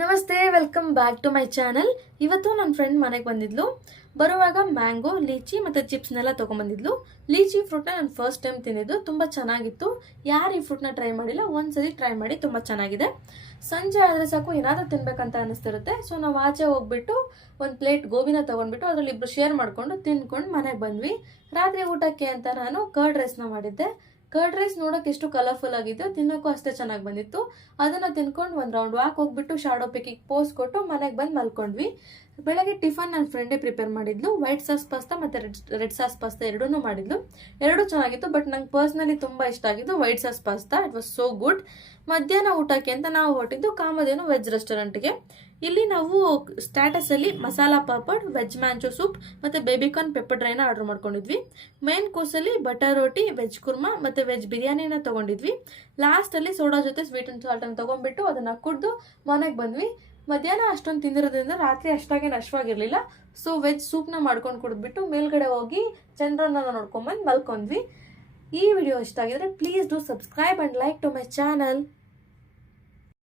ನಮಸ್ತೆ, welcome back to my channel. ಇವತ್ತು ನನ್ನ ಫ್ರೆಂಡ್ ಮನೆಗೆ ಬಂದಿದ್ಲು. ಬರುವಾಗ ಮ್ಯಾಂಗೋ, ಲೀಚಿ ಮತ್ತು ಚಿಪ್ಸ್ನೆಲ್ಲ ತೊಗೊಂಬಂದಿದ್ಲು. ಲೀಚಿ ಫ್ರೂಟ್ನ ನಾನು ಫಸ್ಟ್ ಟೈಮ್ ತಿಂದಿದ್ದು, ತುಂಬ ಚೆನ್ನಾಗಿತ್ತು. ಯಾರು ಈ ಫ್ರೂಟ್ನ ಟ್ರೈ ಮಾಡಿಲ್ಲ, ಒಂದ್ಸರಿ ಟ್ರೈ ಮಾಡಿ, ತುಂಬ ಚೆನ್ನಾಗಿದೆ. ಸಂಜೆ ಆದರೆ ಸಾಕು ಏನಾದರೂ ತಿನ್ಬೇಕಂತ ಅನಿಸ್ತಿರುತ್ತೆ. ಸೊ ನಾವು ಆಚೆ ಹೋಗ್ಬಿಟ್ಟು ಒಂದು ಪ್ಲೇಟ್ ಗೋಬಿನ ತೊಗೊಂಡ್ಬಿಟ್ಟು ಅದರಲ್ಲಿ ಇಬ್ಬರು ಶೇರ್ ಮಾಡಿಕೊಂಡು ತಿನ್ಕೊಂಡು ಮನೆಗೆ ಬಂದ್ವಿ. ರಾತ್ರಿ ಊಟಕ್ಕೆ ಅಂತ ನಾನು ಕರ್ಡ್ ರೈಸ್ನ ಮಾಡಿದ್ದೆ. ಕರ್ಡ್ ರೈಸ್ ನೋಡೋಕೆ ಎಷ್ಟು ಕಲರ್ಫುಲ್ ಆಗಿತ್ತು, ತಿನ್ನೋಕ್ಕೂ ಅಷ್ಟೇ ಚೆನ್ನಾಗಿ ಬಂದಿತ್ತು. ಅದನ್ನು ತಿನ್ಕೊಂಡು ಒಂದು ರೌಂಡ್ ವಾಕ್ ಹೋಗ್ಬಿಟ್ಟು ಶಾಡೋ ಪಿಕ್ಕಿಗೆ ಪೋಸ್ ಕೊಟ್ಟು ಮನೆಗೆ ಬಂದು ಮಲ್ಕೊಂಡ್ವಿ. ಬೆಳಗ್ಗೆ ಟಿಫನ್ ನನ್ನ ಫ್ರೆಂಡೇ ಪ್ರಿಪೇರ್ ಮಾಡಿದ್ಲು. ವೈಟ್ ಸಾಸ್ ಪಾಸ್ತಾ ಮತ್ತು ರೆಡ್ ಸಾಸ್ ಪಾಸ್ತಾ ಎರಡೂ ಮಾಡಿದ್ಲು. ಎರಡೂ ಚೆನ್ನಾಗಿತ್ತು. ಬಟ್ ನಂಗೆ ಪರ್ಸ್ನಲಿ ತುಂಬ ಇಷ್ಟ ಆಗಿದ್ದು white sauce pasta. It was so good. ಮಧ್ಯಾಹ್ನ ಊಟಕ್ಕೆ ಅಂತ ನಾವು ಹೊರಟಿದ್ದು ಕಾಮಧೇನು ವೆಜ್ ರೆಸ್ಟೋರೆಂಟ್ಗೆ. ಇಲ್ಲಿ ನಾವು ಸ್ಟ್ಯಾಟಸಲ್ಲಿ masala papad, veg Manchow soup ಮತ್ತು ಬೇಬಿಕಾರ್ನ್ ಪೆಪ್ಪರ್ ಡ್ರೈನ ಆರ್ಡರ್ ಮಾಡ್ಕೊಂಡಿದ್ವಿ. ಮೇನ್ ಕೋರ್ಸಲ್ಲಿ ಬಟರ್ ರೋಟಿ, ವೆಜ್ ಕುರ್ಮಾ ಮತ್ತು ವೆಜ್ ಬಿರಿಯಾನಿನ ತೊಗೊಂಡಿದ್ವಿ. ಲಾಸ್ಟಲ್ಲಿ ಸೋಡಾ ಜೊತೆ ಸ್ವೀಟ್ ಆ್ಯಂಡ್ ಸಾಲ್ಟನ್ನು ತೊಗೊಂಡ್ಬಿಟ್ಟು ಅದನ್ನು ಕುಡಿದು ಮನೆಗೆ ಬಂದ್ವಿ. ಮಧ್ಯಾಹ್ನ ಅಷ್ಟೊಂದು ತಿಂದಿರೋದ್ರಿಂದ ರಾತ್ರಿ ಅಷ್ಟಾಗಿ ನಷ್ಟವಾಗಿರಲಿಲ್ಲ. ಸೊ ವೆಜ್ ಸೂಪ್ನ ಮಾಡ್ಕೊಂಡು ಕುಡಿದ್ಬಿಟ್ಟು ಮೇಲ್ಗಡೆ ಹೋಗಿ ಚಂದ್ರನ ನೋಡ್ಕೊಂಬಂದು ಮಲ್ಕೊಂಡ್ವಿ. ಈ ವಿಡಿಯೋ ಇಷ್ಟ ಆಗಿದ್ರೆ please do subscribe and like to my channel.